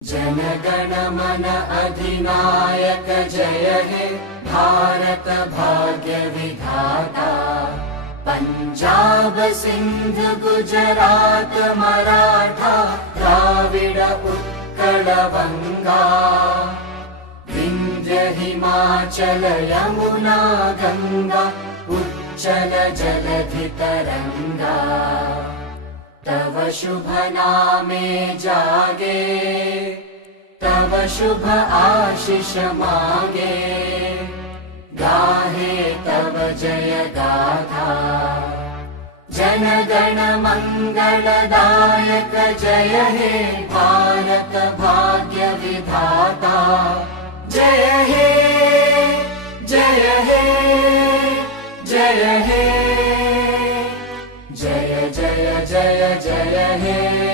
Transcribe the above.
जनगण मन अधिनायक जय हे भारत भाग्य विधाता। पंजाब सिंध गुजरात मराठा द्राविड उत्कल बंगा। विंध्य हिमाचल यमुना गंगा उच्चल जलधि तरंगा। तव शुभ नामे जागे तव शुभ आशीष मांगे। गाहे तव जय गाथा जन गण मंगलदायक जय हे भारत भाग्य विधाता। जय हे जय हे जय हे जय जय जय जय हे।